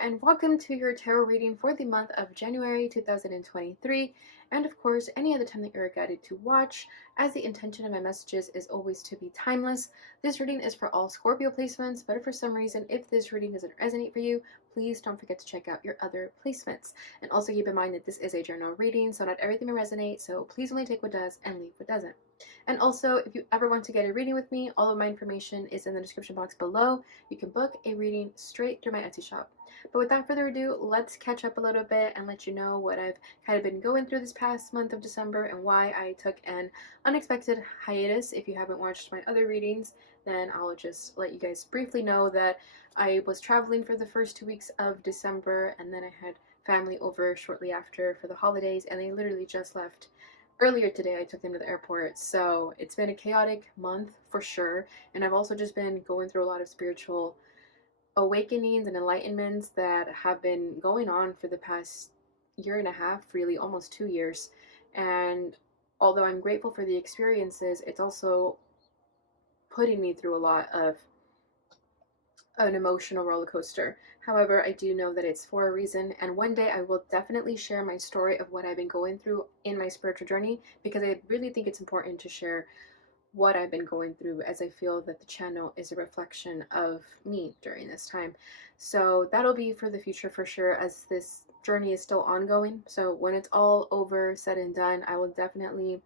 and welcome to your tarot reading for the month of January 2023, and of course any other time that you're guided to watch, as the intention of my messages is always to be timeless. This reading is for all Scorpio placements, but if for some reason if this reading doesn't resonate for you, please don't forget to check out your other placements. And also keep in mind that this is a general reading, so not everything will resonate, so please only take what does and leave what doesn't. And also, if you ever want to get a reading with me, all of my information is in the description box below. You can book a reading straight through my Etsy shop. But without further ado, let's catch up a little bit and let you know what I've kind of been going through this past month of December and why I took an unexpected hiatus. If you haven't watched my other readings, then I'll just let you guys briefly know that I was traveling for the first 2 weeks of December, and then I had family over shortly after for the holidays, and they literally just left earlier today. I took them to the airport, so it's been a chaotic month for sure, and I've also just been going through a lot of spiritual awakenings and enlightenments that have been going on for the past year and a half, really almost 2 years. And although I'm grateful for the experiences, it's also putting me through a lot of an emotional roller coaster. However, I do know that it's for a reason, and one day I will definitely share my story of what I've been going through in my spiritual journey, because I really think it's important to share what I've been going through, as I feel that the channel is a reflection of me during this time. So that'll be for the future for sure, as this journey is still ongoing. So when it's all over, said and done, I will definitely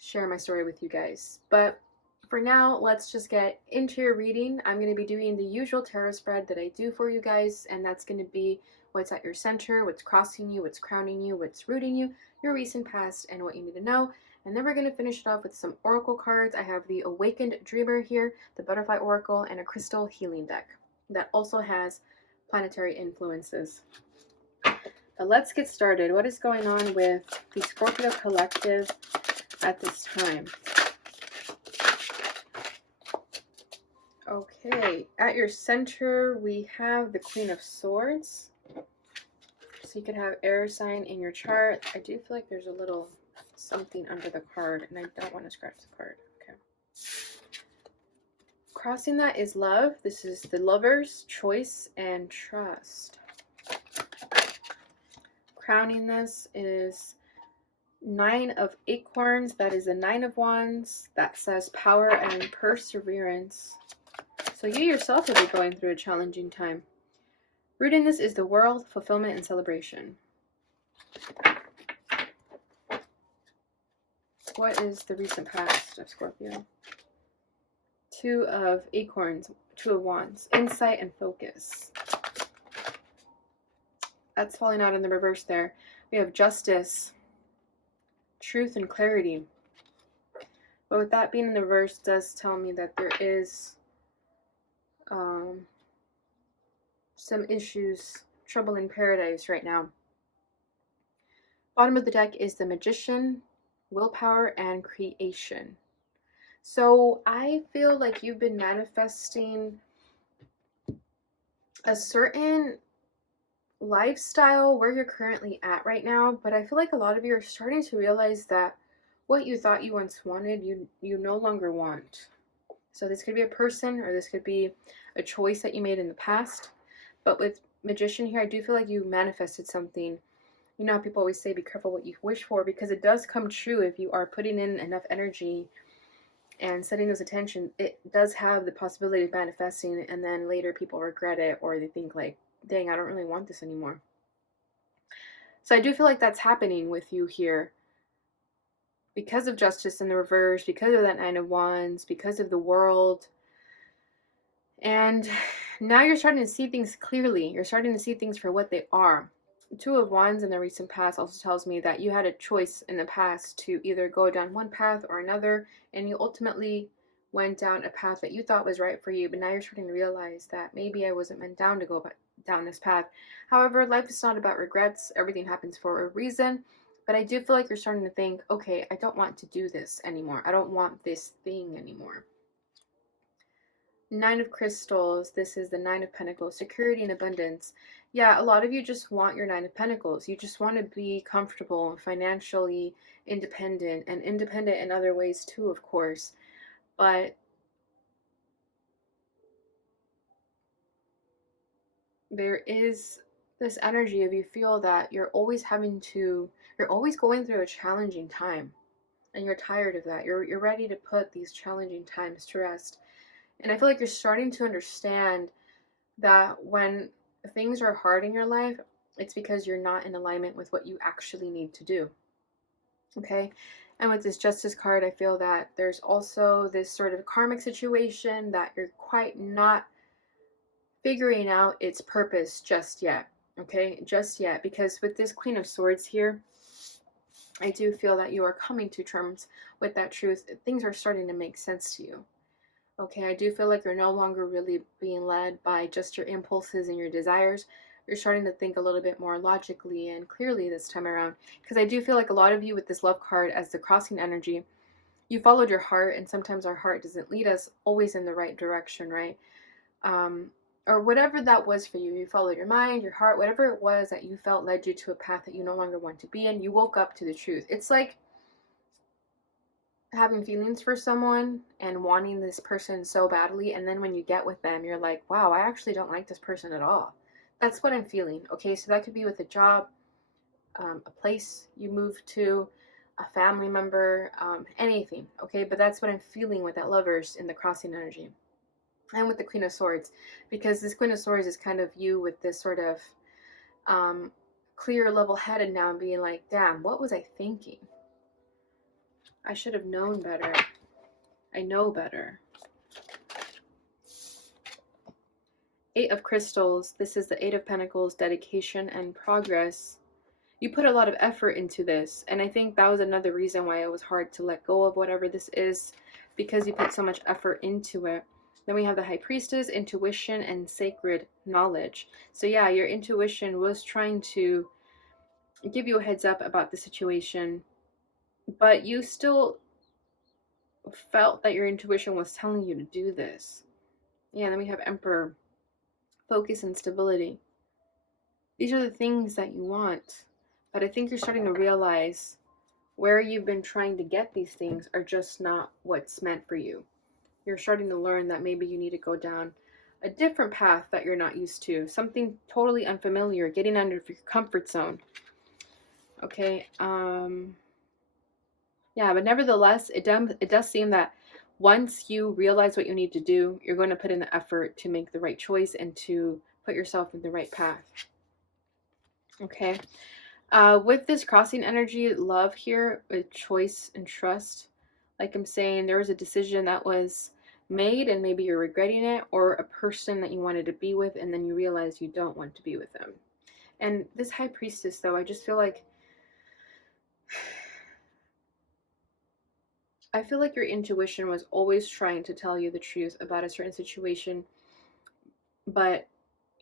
share my story with you guys. But for now, let's just get into your reading. I'm going to be doing the usual tarot spread that I do for you guys, and that's going to be what's at your center, what's crossing you, what's crowning you, what's rooting you, your recent past, and what you need to know. And then we're going to finish it off with some oracle cards. I have the Awakened Dreamer here, the Butterfly Oracle, and a Crystal Healing deck that also has planetary influences. But let's get started. What is going on with the Scorpio collective at this time? Okay, at your center we have the Queen of Swords. So you could have air sign in your chart. I do feel like there's a little something under the card, and I don't want to scratch the card. Okay. Crossing that is love. This is the Lover's, choice, and trust. Crowning this is 9 of Acorns. That is the 9 of Wands. That says power and perseverance. So you yourself will be going through a challenging time. Rooting this is the world, fulfillment, and celebration. What is the recent past of Scorpio? 2 of Acorns, 2 of Wands, insight and focus. That's falling out in the reverse there. We have justice, truth, and clarity. But with that being in the reverse, does tell me that there is some issues, trouble in paradise right now. Bottom of the deck is the Magician, willpower, and creation. So I feel like you've been manifesting a certain lifestyle where you're currently at right now, but I feel like a lot of you are starting to realize that what you thought you once wanted, you no longer want. So this could be a person, or this could be a choice that you made in the past. But with Magician here, I do feel like you manifested something. You know how people always say be careful what you wish for, because it does come true if you are putting in enough energy and setting those attention. It does have the possibility of manifesting, and then later people regret it, or they think like, dang, I don't really want this anymore. So I do feel like that's happening with you here, because of justice in the reverse, because of that 9 of Wands, because of the world. And now you're starting to see things clearly. You're starting to see things for what they are. 2 of Wands in the recent past also tells me that you had a choice in the past to either go down one path or another, and you ultimately went down a path that you thought was right for you, but now you're starting to realize that maybe I wasn't meant down to go down this path. However, life is not about regrets. Everything happens for a reason. But I do feel like you're starting to think, okay, I don't want to do this anymore. I don't want this thing anymore. 9 of Crystals. This is the 9 of Pentacles, security and abundance. Yeah, a lot of you just want your 9 of Pentacles. You just want to be comfortable, financially independent, and independent in other ways too, of course. But there is this energy of you feel that you're always going through a challenging time, and you're tired of that. You're ready to put these challenging times to rest. And I feel like you're starting to understand that when things are hard in your life, it's because you're not in alignment with what you actually need to do. Okay? And with this Justice card, I feel that there's also this sort of karmic situation that you're quite not figuring out its purpose just yet. Okay? Just yet. Because with this Queen of Swords here, I do feel that you are coming to terms with that truth. Things are starting to make sense to you. Okay, I do feel like you're no longer really being led by just your impulses and your desires. You're starting to think a little bit more logically and clearly this time around. Because I do feel like a lot of you with this love card as the crossing energy, you followed your heart, and sometimes our heart doesn't lead us always in the right direction, right? Or whatever that was for you. You followed your mind, your heart, whatever it was that you felt led you to a path that you no longer want to be in. You woke up to the truth. It's like having feelings for someone and wanting this person so badly, and then when you get with them, you're like, wow, I actually don't like this person at all. That's what I'm feeling. Okay, so that could be with a job, a place you move to, a family member, anything. Okay, but that's what I'm feeling with that Lovers in the crossing energy, and with the Queen of Swords, because this Queen of Swords is kind of you with this sort of clear, level-headed now, and being like, damn, what was I thinking? I should have known better. I know better. Eight of Crystals. This is the Eight of Pentacles, dedication and progress. You put a lot of effort into this, and I think that was another reason why it was hard to let go of whatever this is, because you put so much effort into it. Then we have the High Priestess, intuition and sacred knowledge. So yeah, your intuition was trying to give you a heads up about the situation, but you still felt that your intuition was telling you to do this. Yeah, then we have Emperor, focus and stability. These are the things that you want, but I think you're starting to realize where you've been trying to get these things are just not what's meant for you. You're starting to learn that maybe you need to go down a different path that you're not used to, something totally unfamiliar, getting out of your comfort zone. Okay, yeah, but nevertheless, it does seem that once you realize what you need to do, you're going to put in the effort to make the right choice and to put yourself in the right path. Okay, with this crossing energy, love here, with choice and trust, like I'm saying, there was a decision that was made and maybe you're regretting it, or a person that you wanted to be with and then you realize you don't want to be with them. And this High Priestess, though, I just feel like your intuition was always trying to tell you the truth about a certain situation, but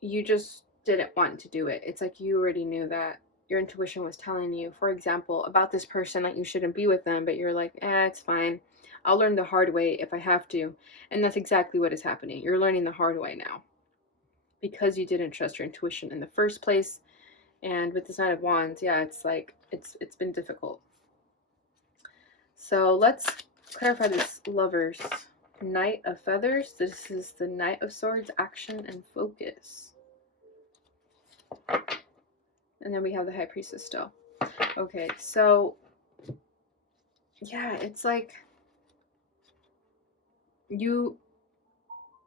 you just didn't want to do it. It's like you already knew that your intuition was telling you, for example, about this person that you shouldn't be with them, but you're like, it's fine. I'll learn the hard way if I have to. And that's exactly what is happening. You're learning the hard way now because you didn't trust your intuition in the first place. And with this Knight of Wands, yeah, it's like it's been difficult. So let's clarify this Lovers. Knight of Feathers. This is the Knight of Swords, action and focus. And then we have the High Priestess still. Okay, so yeah, it's like you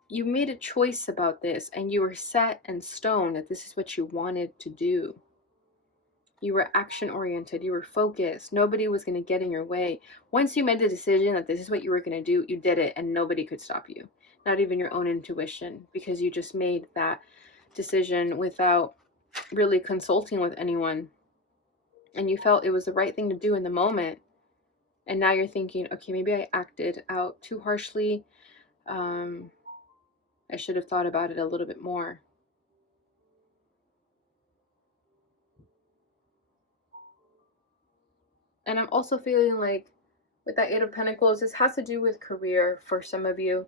made a choice about this, and you were set in stone that this is what you wanted to do. You were action oriented, you were focused, nobody was going to get in your way. Once you made the decision that this is what you were going to do, you did it, and nobody could stop you, not even your own intuition, because you just made that decision without really consulting with anyone, and you felt it was the right thing to do in the moment. And now you're thinking, okay, maybe I acted out too harshly. I should have thought about it a little bit more. And I'm also feeling like with that Eight of Pentacles, this has to do with career for some of you.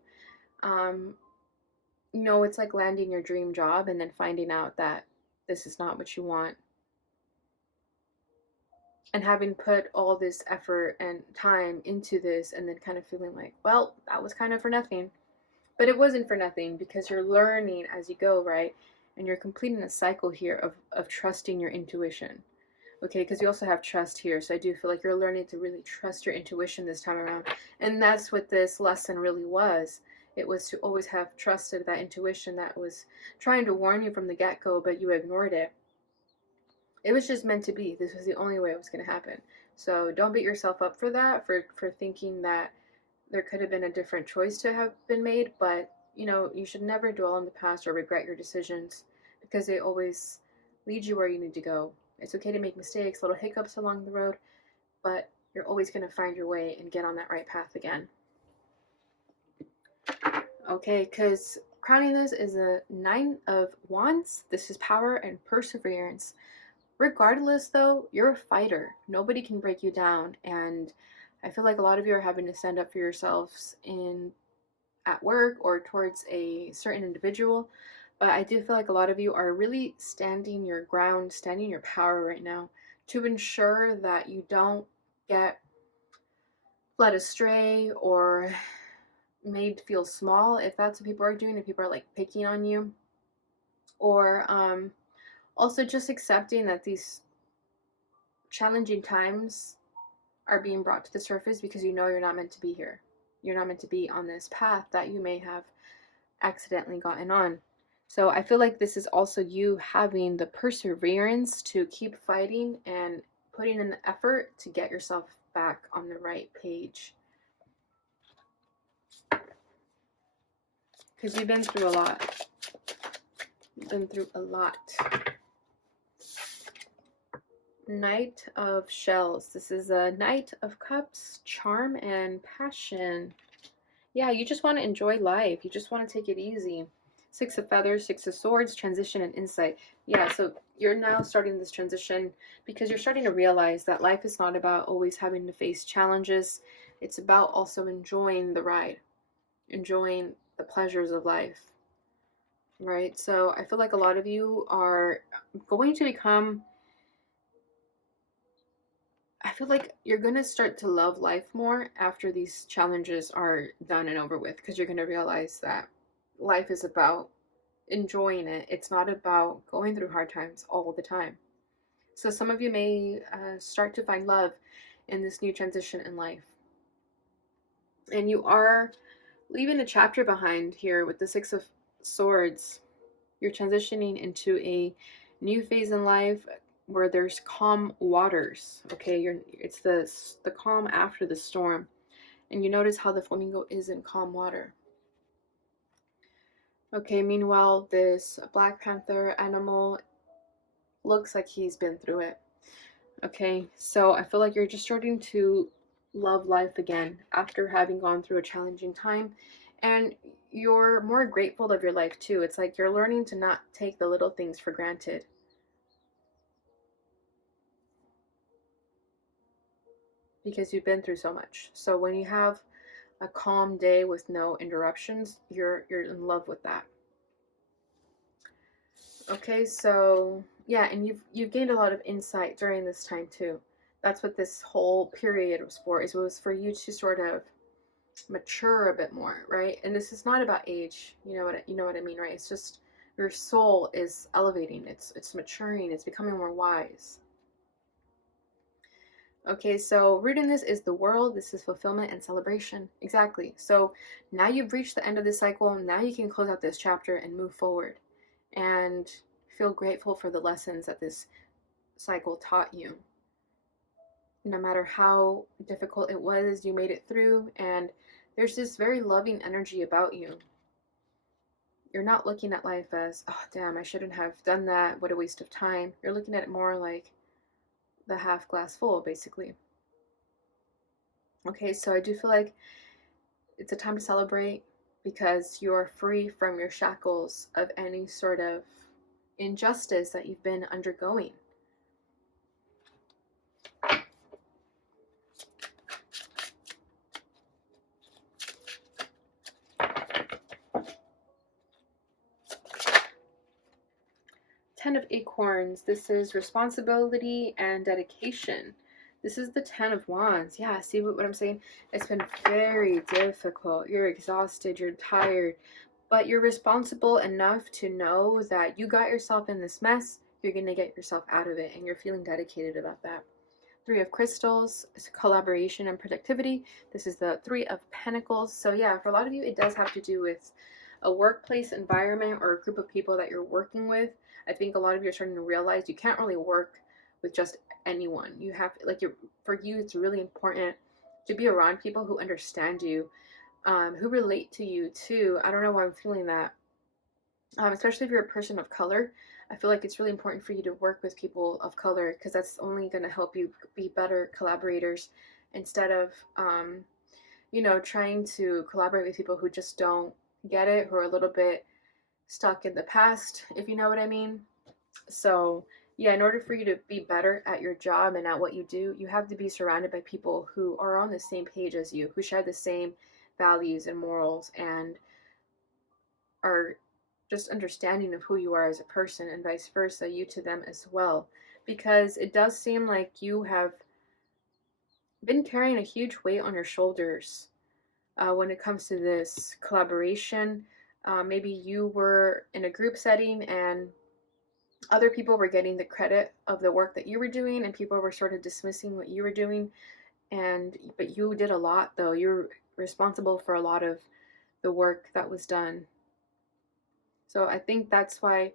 It's like landing your dream job and then finding out that this is not what you want. And having put all this effort and time into this, and then kind of feeling like, well, that was kind of for nothing. But it wasn't for nothing, because you're learning as you go, right? and you're completing a cycle here of trusting your intuition. Okay, because you also have trust here, so I do feel like you're learning to really trust your intuition this time around. And that's what this lesson really was. It was to always have trusted that intuition that was trying to warn you from the get-go, but you ignored it. It was just meant to be. This was the only way it was going to happen. So don't beat yourself up for that, for thinking that there could have been a different choice to have been made. But you know, you should never dwell on the past or regret your decisions, because they always lead you where you need to go. It's okay to make mistakes, little hiccups along the road, but you're always going to find your way and get on that right path again. Okay, because crowning this is a 9 of Wands. This is power and perseverance. Regardless, though, you're a fighter. Nobody can break you down, and I feel like a lot of you are having to stand up for yourselves at work or towards a certain individual. But I do feel like a lot of you are really standing your ground, standing your power right now to ensure that you don't get led astray or made to feel small, if that's what people are doing, if people are like picking on you. Or also just accepting that these challenging times are being brought to the surface because you know you're not meant to be here. You're not meant to be on this path that you may have accidentally gotten on. So I feel like this is also you having the perseverance to keep fighting and putting in the effort to get yourself back on the right page. Because you've been through a lot. You've been through a lot. Knight of Shells. This is a Knight of Cups, charm and passion. Yeah, you just want to enjoy life. You just want to take it easy. 6 of Feathers, 6 of Swords, transition and insight. Yeah, so you're now starting this transition because you're starting to realize that life is not about always having to face challenges. It's about also enjoying the ride, enjoying the pleasures of life, right? So I feel like a lot of you are going to become, I feel like you're going to start to love life more after these challenges are done and over with, because you're going to realize that life is about enjoying it. It's not about going through hard times all the time. So some of you may start to find love in this new transition in life. And you are leaving a chapter behind here with the 6 of Swords. You're transitioning into a new phase in life where there's calm waters. Okay, it's the calm after the storm. And you notice how the flamingo is in calm water. Okay, meanwhile, this Black Panther animal looks like he's been through it. Okay, so I feel like you're just starting to love life again after having gone through a challenging time. And you're more grateful of your life too. It's like you're learning to not take the little things for granted. Because you've been through so much. So when you have a calm day with no interruptions, you're in love with that. Okay, so yeah, and you've gained a lot of insight during this time too. That's what this whole period was for. It was for you to sort of mature a bit more, right? And this is not about age. You know what I mean, right? It's just your soul is elevating. It's maturing. It's becoming more wise. Okay, so rooted in this is the world. This is fulfillment and celebration. Exactly. So now you've reached the end of this cycle. Now you can close out this chapter and move forward and feel grateful for the lessons that this cycle taught you. No matter how difficult it was, you made it through, and there's this very loving energy about you. You're not looking at life as, oh, damn, I shouldn't have done that. What a waste of time. You're looking at it more like the half glass full, basically. Okay, so I do feel like it's a time to celebrate because you're free from your shackles of any sort of injustice that you've been undergoing. Ten of Acorns. This is responsibility and dedication. This is the 10 of Wands. Yeah, see what I'm saying? It's been very difficult. You're exhausted. You're tired. but you're responsible enough to know that you got yourself in this mess. You're going to get yourself out of it, and you're feeling dedicated about that. Three of Crystals is collaboration and productivity. This is the Three of Pentacles. So yeah, for a lot of you, it does have to do with a workplace environment or a group of people that you're working with. I think a lot of you are starting to realize you can't really work with just anyone. You have, like, for you, it's really important to be around people who understand you, who relate to you too. I don't know why I'm feeling that. Especially if you're a person of color, I feel like it's really important for you to work with people of color, because that's only going to help you be better collaborators instead of, trying to collaborate with people who just don't get it, who are a little bit stuck in the past, if you know what I mean. So, yeah, in order for you to be better at your job and at what you do, you have to be surrounded by people who are on the same page as you, who share the same values and morals, and are just understanding of who you are as a person, and vice versa, you to them as well. Because it does seem like you have been carrying a huge weight on your shoulders when it comes to this collaboration. Maybe you were in a group setting and other people were getting the credit of the work that you were doing, and people were sort of dismissing what you were doing. But you did a lot, though. You're responsible for a lot of the work that was done. So I think that's why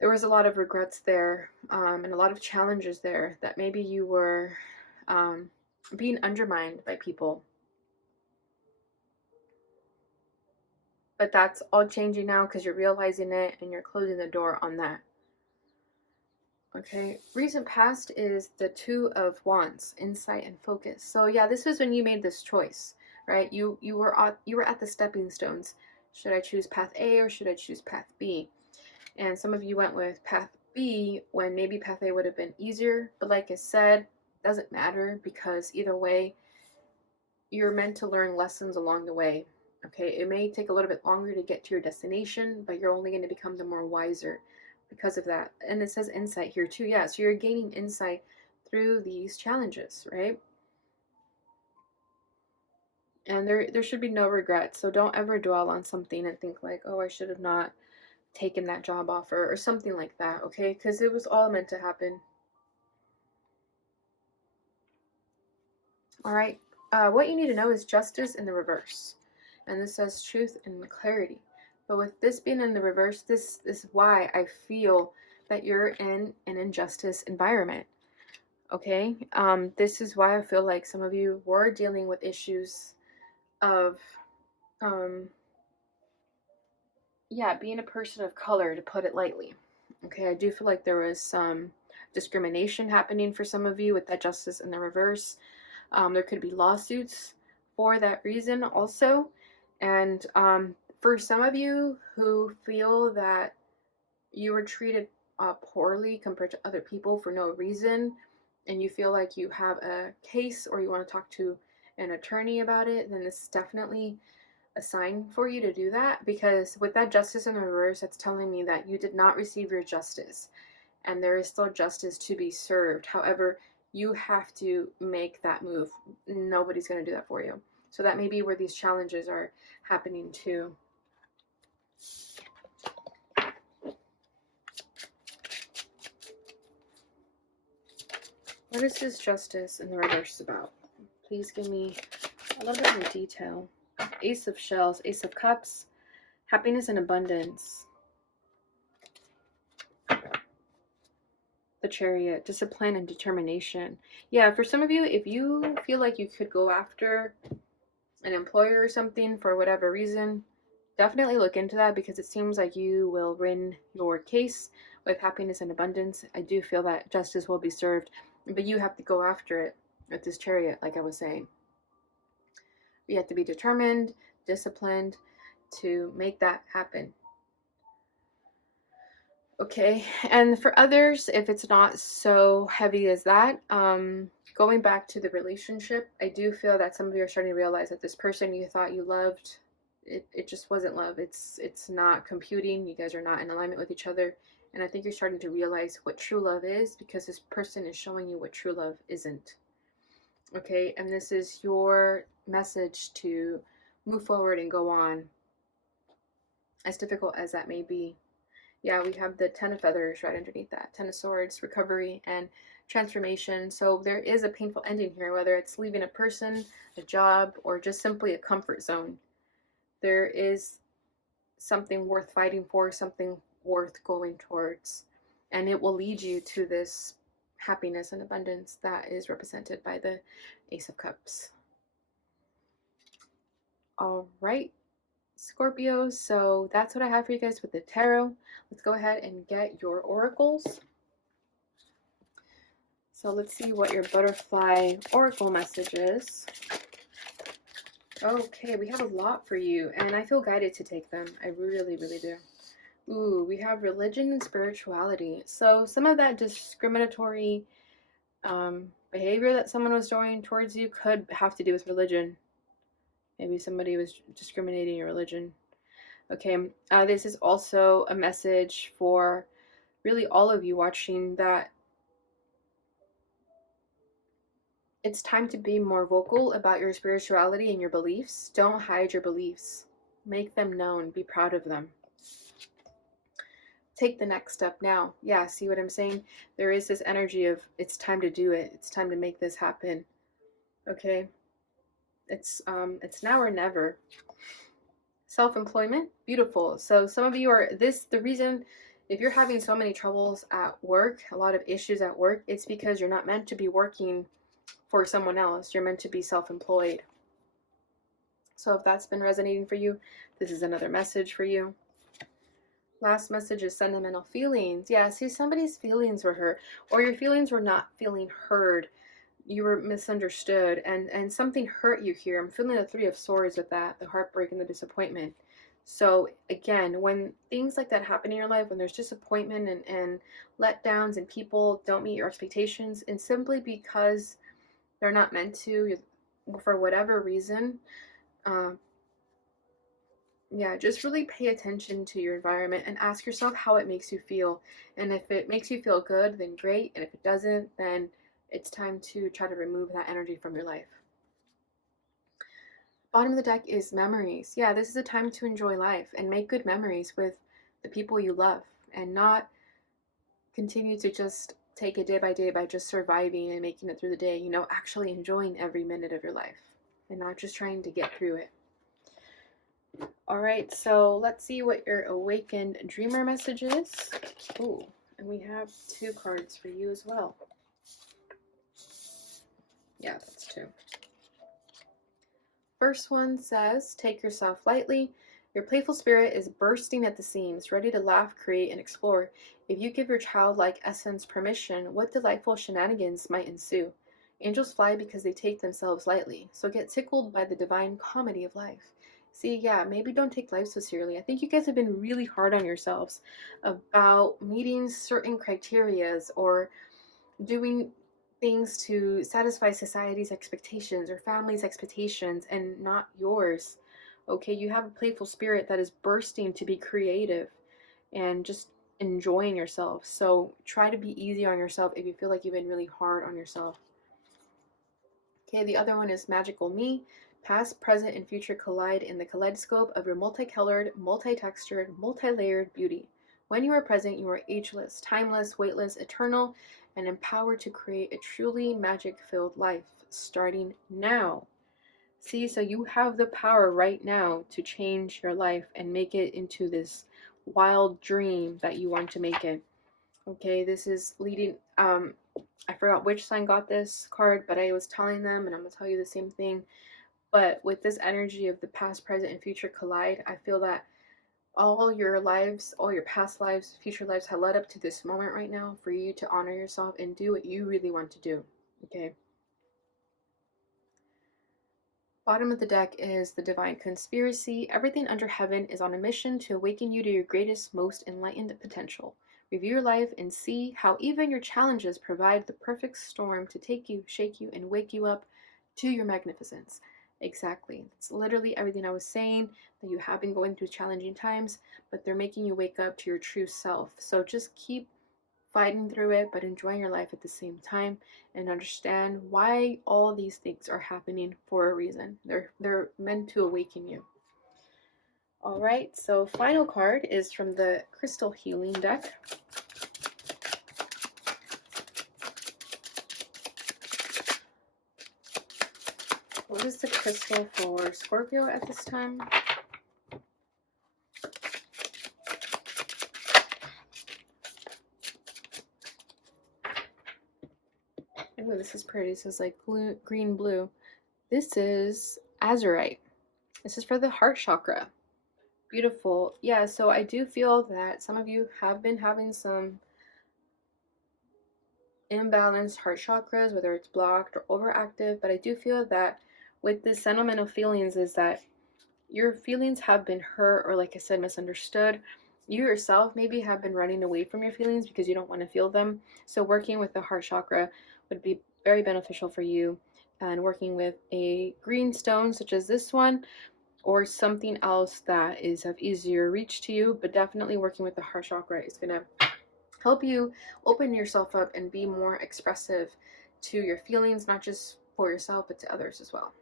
there was a lot of regrets there, and a lot of challenges there, that maybe you were being undermined by people. But that's all changing now, because you're realizing it and you're closing the door on that. Okay, recent past is the Two of Wands, insight and focus. So yeah, this was when you made this choice, right? You were at the stepping stones. Should I choose path A or should I choose path B? And some of you went with path B when maybe path A would have been easier. But like I said, doesn't matter, because either way, you're meant to learn lessons along the way. Okay, it may take a little bit longer to get to your destination, but you're only going to become the more wiser because of that. And it says insight here too. Yeah, so you're gaining insight through these challenges, right? And there should be no regrets. So don't ever dwell on something and think like, oh, I should have not taken that job offer or something like that, okay? Because it was all meant to happen. All right, what you need to know is justice in the reverse. And this says truth and clarity. But with this being in the reverse, this is why I feel that you're in an injustice environment. Okay, this is why I feel like some of you were dealing with issues of, being a person of color, to put it lightly. Okay, I do feel like there was some discrimination happening for some of you with that justice in the reverse. There could be lawsuits for that reason also. And for some of you who feel that you were treated poorly compared to other people for no reason, and you feel like you have a case or you want to talk to an attorney about it, then this is definitely a sign for you to do that. Because with that justice in the reverse, that's telling me that you did not receive your justice, and there is still justice to be served. However, you have to make that move. Nobody's going to do that for you. So that may be where these challenges are happening too. What is this justice in the reverse about? Please give me a little bit more detail. Ace of Shells, Ace of Cups, happiness and abundance. The Chariot, discipline and determination. Yeah, for some of you, if you feel like you could go after an employer or something for whatever reason, definitely look into that, because it seems like you will win your case with happiness and abundance. I do feel that justice will be served, but you have to go after it with this Chariot, like I was saying. You have to be determined, disciplined to make that happen. Okay, and for others, if it's not so heavy as that, going back to the relationship, I do feel that some of you are starting to realize that this person you thought you loved, it just wasn't love. It's not computing. You guys are not in alignment with each other. And I think you're starting to realize what true love is, because this person is showing you what true love isn't. Okay, and this is your message to move forward and go on. as difficult as that may be. Yeah, we have the Ten of Feathers right underneath that. Ten of Swords, recovery, and transformation. So there is a painful ending here, whether it's leaving a person, a job, or just simply a comfort zone. There is something worth fighting for, something worth going towards, and it will lead you to this happiness and abundance that is represented by the Ace of Cups. All right, Scorpio, so that's what I have for you guys with the tarot. Let's go ahead and get your oracles. So let's see what your butterfly oracle message is. Okay, we have a lot for you, and I feel guided to take them. I really, really do. Ooh, we have religion and spirituality. So some of that discriminatory behavior that someone was doing towards you could have to do with religion. Maybe somebody was discriminating your religion. Okay, this is also a message for really all of you watching, that it's time to be more vocal about your spirituality and your beliefs. Don't hide your beliefs. Make them known. Be proud of them. Take the next step now. Yeah, see what I'm saying? There is this energy of it's time to do it. It's time to make this happen. Okay? It's now or never. Self-employment, beautiful. So some of you are the reason if you're having so many troubles at work, a lot of issues at work, it's because you're not meant to be working for someone else. You're meant to be self-employed. So if that's been resonating for you, this is another message for you. Last message is sentimental feelings. Yeah, see, somebody's feelings were hurt, or your feelings were not feeling heard. You were misunderstood, and something hurt you here. I'm feeling the Three of Swords with that, the heartbreak and the disappointment. So again, when things like that happen in your life, when there's disappointment and letdowns and people don't meet your expectations, and simply because they're not meant to, for whatever reason, yeah, just really pay attention to your environment and ask yourself how it makes you feel. And if it makes you feel good, then great. And if it doesn't, then it's time to try to remove that energy from your life. Bottom of the deck is memories. Yeah, this is a time to enjoy life and make good memories with the people you love, and not continue to just take it day by day by just surviving and making it through the day. Actually enjoying every minute of your life and not just trying to get through it. All right, so let's see what your awakened dreamer message is. Ooh, and we have 2 cards for you as well. Yeah, that's 2. First one says, take yourself lightly. Your playful spirit is bursting at the seams, ready to laugh, create, and explore. If you give your childlike essence permission, what delightful shenanigans might ensue. Angels fly because they take themselves lightly, so get tickled by the divine comedy of life. See, yeah, maybe don't take life so seriously. I think you guys have been really hard on yourselves about meeting certain criterias or doing things to satisfy society's expectations or family's expectations and not yours. Okay, you have a playful spirit that is bursting to be creative and just enjoying yourself. So try to be easy on yourself if you feel like you've been really hard on yourself. Okay, the other one is Magical Me. Past, present, and future collide in the kaleidoscope of your multicolored, multi-textured, multi-layered beauty. When you are present, you are ageless, timeless, weightless, eternal, and empowered to create a truly magic-filled life, starting now. See, so you have the power right now to change your life and make it into this wild dream that you want to make it. Okay, this is leading, I forgot which sign got this card, but I was telling them, and I'm going to tell you the same thing. But with this energy of the past, present, and future collide, I feel that all your lives, all your past lives, future lives have led up to this moment right now for you to honor yourself and do what you really want to do. Okay. Bottom of the deck is the Divine Conspiracy. Everything under heaven is on a mission to awaken you to your greatest, most enlightened potential. Review your life and see how even your challenges provide the perfect storm to take you, shake you, and wake you up to your magnificence. Exactly. It's literally everything I was saying, that you have been going through challenging times, but they're making you wake up to your true self. So just keep fighting through it, but enjoying your life at the same time, and understand why all these things are happening for a reason. They're meant to awaken you. Alright, so final card is from the Crystal Healing deck. What is the crystal for Scorpio at this time? Oh, this is pretty. This is like blue, green, blue. This is azurite. This is for the heart chakra. Beautiful. Yeah, so I do feel that some of you have been having some imbalanced heart chakras, whether it's blocked or overactive, but I do feel that with the sentimental feelings is that your feelings have been hurt or, like I said, misunderstood. You yourself maybe have been running away from your feelings because you don't want to feel them. So working with the heart chakra would be very beneficial for you, and working with a green stone such as this one or something else that is of easier reach to you, but definitely working with the heart chakra is going to help you open yourself up and be more expressive to your feelings, not just for yourself but to others as well.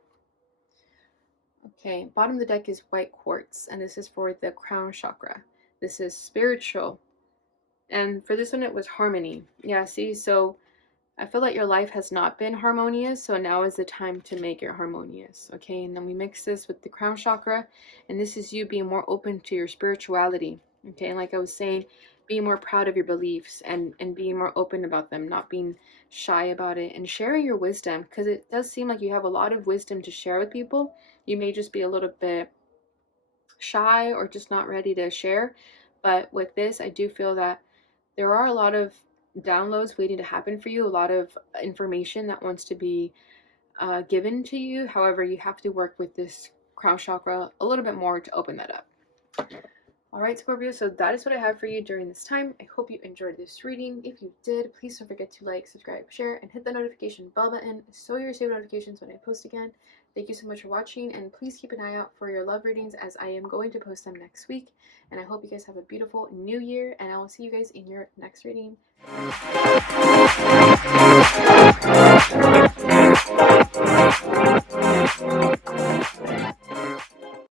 Okay, bottom of the deck is white quartz, and this is for the crown chakra. This is spiritual, and for this one it was harmony. Yeah, see, so I feel like your life has not been harmonious, so now is the time to make it harmonious. Okay, and then we mix this with the crown chakra, and this is you being more open to your spirituality. Okay, and like I was saying, being more proud of your beliefs and being more open about them, not being shy about it, and sharing your wisdom, because it does seem like you have a lot of wisdom to share with people. You may just be a little bit shy or just not ready to share, but with this I do feel that there are a lot of downloads waiting to happen for you, a lot of information that wants to be given to you. However, you have to work with this crown chakra a little bit more to open that up. Alright, Scorpio, so that is what I have for you during this time. I hope you enjoyed this reading. If you did, please don't forget to like, subscribe, share, and hit the notification bell button so you receive notifications when I post again. Thank you so much for watching, and please keep an eye out for your love readings as I am going to post them next week. And I hope you guys have a beautiful new year, and I will see you guys in your next reading.